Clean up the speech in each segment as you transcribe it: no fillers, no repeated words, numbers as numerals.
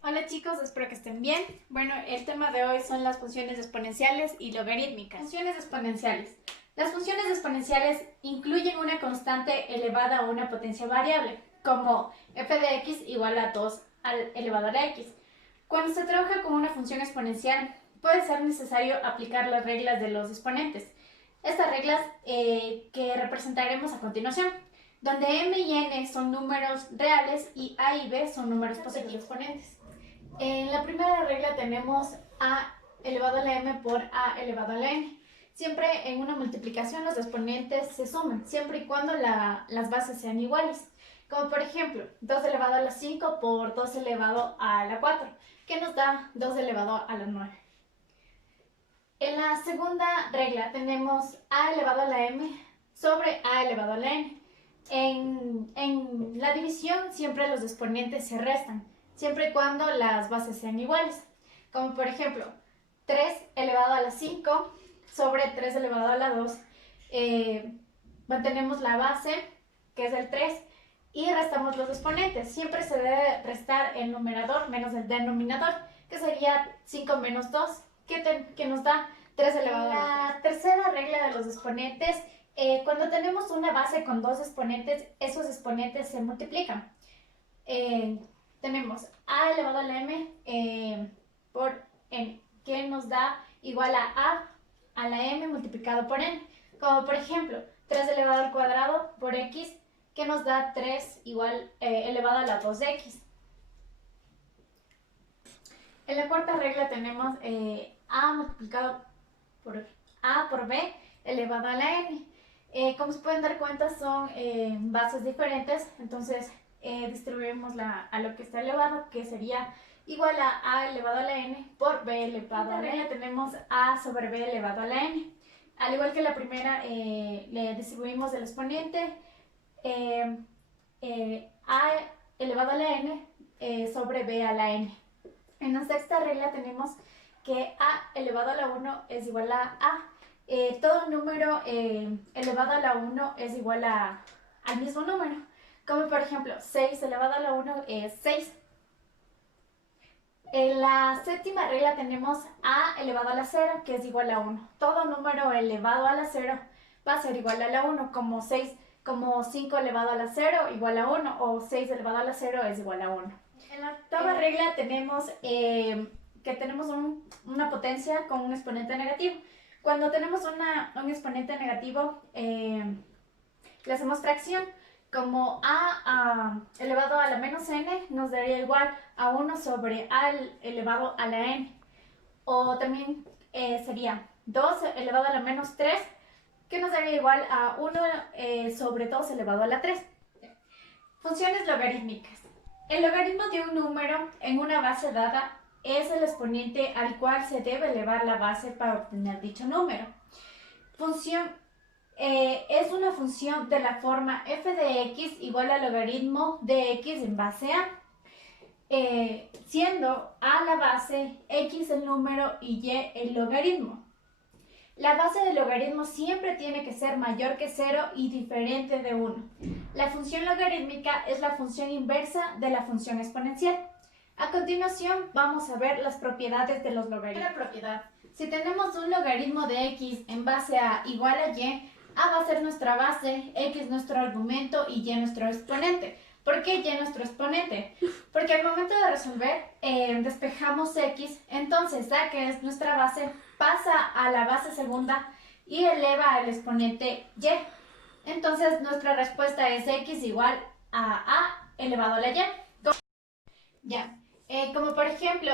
Hola chicos, espero que estén bien. Bueno, el tema de hoy son las funciones exponenciales y logarítmicas. Funciones exponenciales. Las funciones exponenciales incluyen una constante elevada a una potencia variable, como f de x igual a 2 elevado a la x. Cuando se trabaja con una función exponencial, puede ser necesario aplicar las reglas de los exponentes. Estas reglas que representaremos a continuación, donde m y n son números reales y a y b son números positivos exponentes. En la primera regla tenemos a elevado a la m por a elevado a la n. Siempre en una multiplicación los exponentes se suman, siempre y cuando las bases sean iguales. Como por ejemplo, 2 elevado a la 5 por 2 elevado a la 4, que nos da 2 elevado a la 9. En la segunda regla tenemos a elevado a la m sobre a elevado a la n. En la división siempre los exponentes se restan, siempre y cuando las bases sean iguales. Como por ejemplo, 3 elevado a la 5 sobre 3 elevado a la 2. Mantenemos la base, que es el 3, y restamos los exponentes. Siempre se debe restar el numerador menos el denominador, que sería 5 menos 2, que nos da 3 elevado a la 3. La tercera regla de los exponentes, cuando tenemos una base con dos exponentes, esos exponentes se multiplican. Tenemos a elevado a la m por n, que nos da igual a la m multiplicado por n. Como por ejemplo, 3 elevado al cuadrado por x, que nos da 3 igual elevado a la 2x. En la cuarta regla tenemos a multiplicado por a por b elevado a la n. Como se pueden dar cuenta, son bases diferentes, entonces distribuimos a lo que está elevado, que sería igual a elevado a la n por b elevado a la n. Tenemos a sobre b elevado a la n. Al igual que la primera, le distribuimos el exponente a elevado a la n sobre b a la n. En la sexta regla tenemos que a elevado a la 1 es igual a a. Todo número elevado a la 1 es igual al mismo número. Como por ejemplo, 6 elevado a la 1 es 6. En la séptima regla tenemos a elevado a la 0, que es igual a 1. Todo número elevado a la 0 va a ser igual a la 1, como 5 elevado a la 0 igual a 1, o 6 elevado a la 0 es igual a 1. En la octava regla tenemos que tenemos una potencia con un exponente negativo. Cuando tenemos un exponente negativo, le hacemos fracción. Como a elevado a la menos n nos daría igual a 1 sobre a elevado a la n. O también sería 2 elevado a la menos 3, que nos daría igual a 1 sobre 2 elevado a la 3. Funciones logarítmicas. El logaritmo de un número en una base dada es el exponente al cual se debe elevar la base para obtener dicho número. Es una función de la forma f de x igual al logaritmo de x en base a, siendo a la base, x el número y y el logaritmo. La base del logaritmo siempre tiene que ser mayor que 0 y diferente de 1. La función logarítmica es la función inversa de la función exponencial. A continuación vamos a ver las propiedades de los logaritmos. La propiedad. Si tenemos un logaritmo de x en base a igual a y, a va a ser nuestra base, x nuestro argumento y y nuestro exponente. ¿Por qué y nuestro exponente? Porque al momento de resolver despejamos x, entonces a, que es nuestra base, pasa a la base segunda y eleva al exponente y. Entonces nuestra respuesta es x igual a elevado a la y. Ya. Como por ejemplo,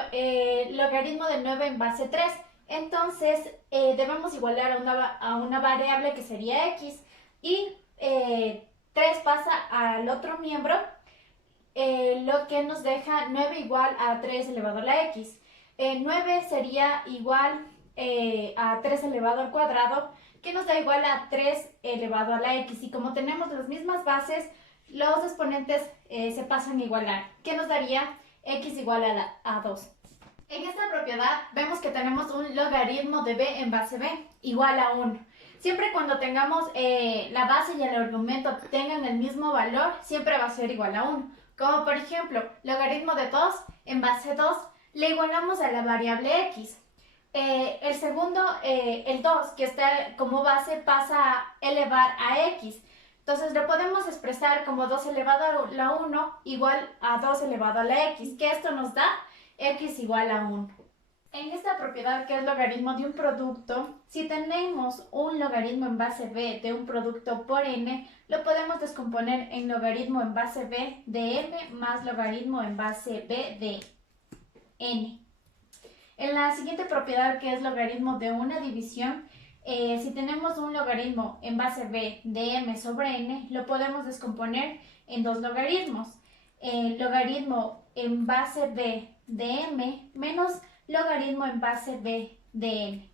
logaritmo de 9 en base 3. Entonces debemos igualar a una variable que sería x y 3 pasa al otro miembro, lo que nos deja 9 igual a 3 elevado a la x. 9 sería igual a 3 elevado al cuadrado, que nos da igual a 3 elevado a la x. Y como tenemos las mismas bases, los exponentes se pasan a igualar, que nos daría x igual a 2. En esta propiedad vemos que tenemos un logaritmo de b en base b igual a 1. Siempre cuando tengamos la base y el argumento tengan el mismo valor, siempre va a ser igual a 1. como por ejemplo, logaritmo de 2 en base 2 le igualamos a la variable x. El segundo, el 2, que está como base, pasa a elevar a x. Entonces lo podemos expresar como 2 elevado a la 1 igual a 2 elevado a la x, que esto nos da x igual a 1. En esta propiedad, que es logaritmo de un producto, si tenemos un logaritmo en base b de un producto por n, lo podemos descomponer en logaritmo en base b de m más logaritmo en base b de n. En la siguiente propiedad, que es logaritmo de una división, si tenemos un logaritmo en base b de m sobre n, lo podemos descomponer en dos logaritmos. Logaritmo en base b de m menos logaritmo en base b de n.